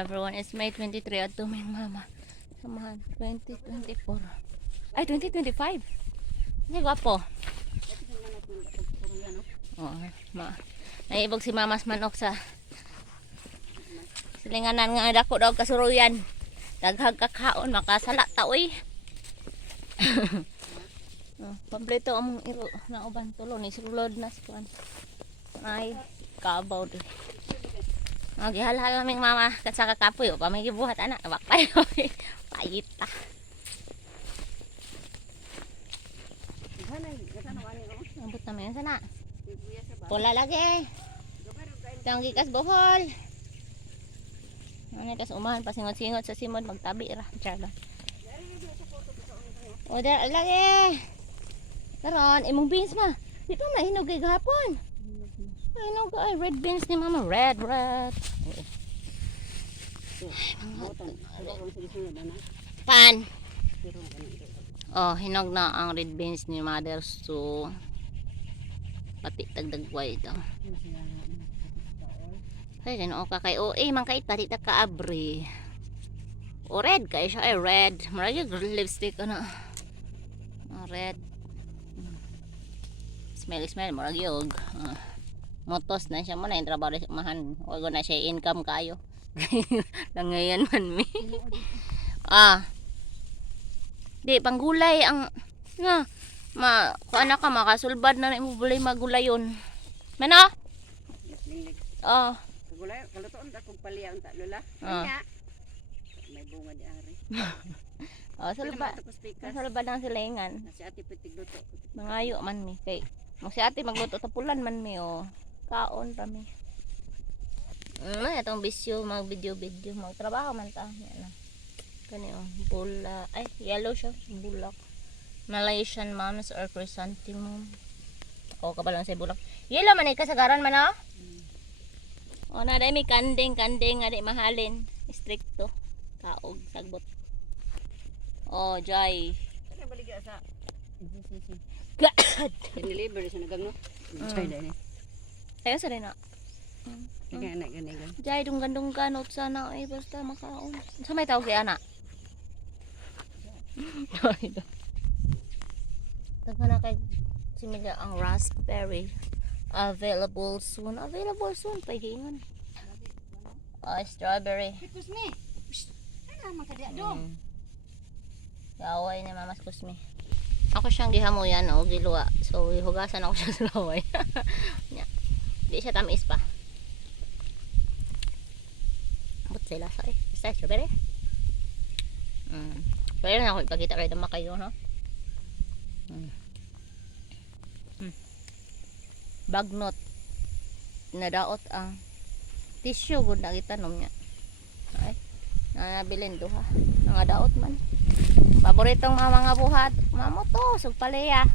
everyone. It's May 23 at tuming mama. Samahan, 2024. Ay, 2025. Hindi gwapo. Oh, naibog si mamas manok sa silinganan nga dako daw kasuruyan. Daghag kakaon, makasala taoy. Kompleto among iro na uban tulo ni sulod na si kuan. Ay, kabaw di. Gihal-hal naming mama kat sa kakapoy pa may gibuhat anak bakpay. Payit ta. Ambot namin sana. Pula lagi. Tang gikas Bohol. Ano kas umahan pasingot-singot sa simod magtabi ra. Charla. Order lagi. Karon imong beans ma. Di pa mahinog kay gahapon. Hinog ay red beans ni mama, red. Pan. Oh, hinog na ang red beans ni mother, so pati tagdagway daw. Ay, ganoon ka kay man kay tadi ta kaabri. O red kay siya ay red. Maragi lipstick ano. Red. Smell maragi og. Motos na siya mo na yung trabaho na umahan. Huwag na siya income kayo. Langayan man mi. Di panggulay ang nga kuana ka makasulbad na imo bulay magulayon. Mano? Gulay kalutoon ta kog paliya unta lola. May bunga di ari. Sulbad ang silingan. Si ate pitig luto. Mangayo man mi kay mo si ate magluto sa pulan man mi kaon rami. Itong bisyo mag video magtrabaho man ta. Yan. Kani bula ay yellow siya bulak. Malaysian moms or chrysanthemum. O kabalang sa bulak. Yellow man ay kasagaran man na. Na dai mi kanding adi mahalin. Stricto. Kaog sagbot. Jay. Ano baligya sa God. Deliver sa nagagno. Jay dai ni. Ayo sa rin na. Gana. Jay dunggan sana ay basta makaon. Sa may tawag kay ana. Tagka na kay simila ang raspberry. Available soon. Pwede yun. Strawberry. Kusmi. Ano man kadiya dong? Gaway ni Mamas Kusmi. Ako siyang gihamuyan giluwa. So hugasan ako siya sa laway. Di siya tamis pa. But sila sa strawberry. Pwede na ako ipakita kayo na kayo, no? Bagnot. Nadaot ang tissue gud na gitanom niya. Ay, nabilin duha. Nga daot man. Paboritong mga buhat. Mamo to, sugpaleya.